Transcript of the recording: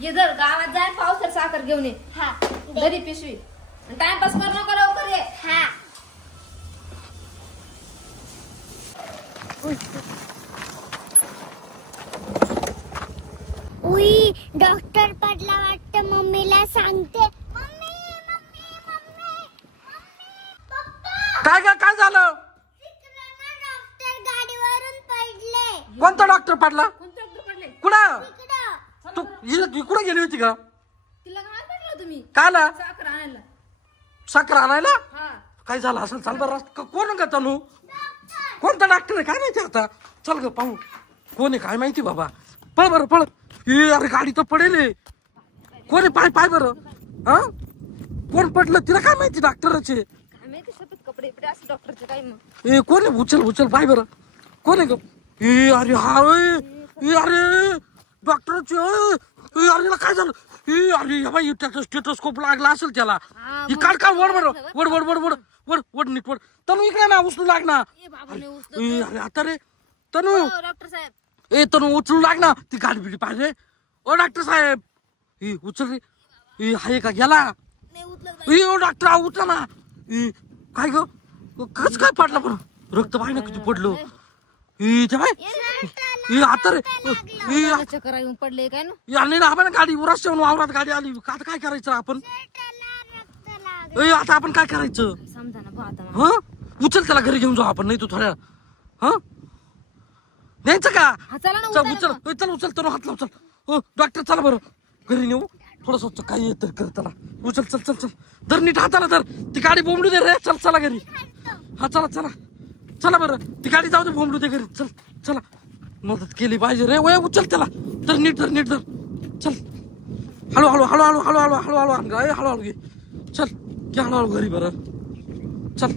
ये जर गावात जाय पावसर साखर घेऊन ये. हा घरी पिशवी. टाइमपास करू नका लवकर ये. हा. उई डॉक्टर पडला वाटतं. मम्मीला सांगते. Mummy mummy mummy papa. काय झालं? डॉक्टर गाडीवरून पडले. कोणता डॉक्टर पडला? कोणते डॉक्टर पडले? कुठं? इकडं. तू कुठं गेली होती का? तिला काय पडलं तुम्ही? काला साखर आणायला. साखर आणायला? हा. काय झालं असं? चाल बरं. कोण का तनू? कोणता डॉक्टर आहे काय माहिती आता? चल ग पाहू कोण आहे काय माहिती बाबा. पळ बरं पळ. अरे गाडी तर पडेल. कोण आहे? पाय बरं. हा कोण पडलं तिला काय माहिती? डॉक्टरचे काय माहिती सफेद कपडे इकडे असं डॉक्टरचे काय मग. कोण आहे? उचल पाय बरं. कोण आहे ग? अरे हा अरे डॉक्टरचे. अरे काय झालं? अरे बाई त्याचा स्टेटोस्कोप लागला असेल त्याला. काढ वड वड वड वड वड वड वड नीट वड. तनू इकडे ना उचलू लाग ना. अरे आता रे तनू. डॉक्टर साहेब. तनू उचलू लाग ना. ती गाडी बिडी पाहिजे. ओ डॉक्टर साहेब उचल रे. हाय का गेला? ओ डॉक्टर उचला ना. काय ग कस काय पडला बरं? रक्त पाहिजे किती पडलं. आता रे चक्कर येऊन पडले काय ना. नाही ना आपण गाडी उरास ठेवून वावरात गाडी आली. आता काय करायचं आपण? आता आपण काय करायचं? समजा ना आता. हा उचल त्याला घरी घेऊन जाऊ आपण. नाही तू थोड्या हा न्यायचं का? चला ना चल उचल तनु हात लाव. चल हो डॉक्टर चला बरं घरी नेऊ. थोडस काही येत कर त्याला. उचल चल चल चल धर नीट हाताला धर. ती गाडी बोंबलू दे रे. चल चला घरी. हा चला बरं. ती गाडी जाऊ दे बोंबलू दे घरी. चला मदत केली पाहिजे रे. वय उचल त्याला. धर नीट धर. चल हळू घे. चल घे हळूहळू घरी बरं. चल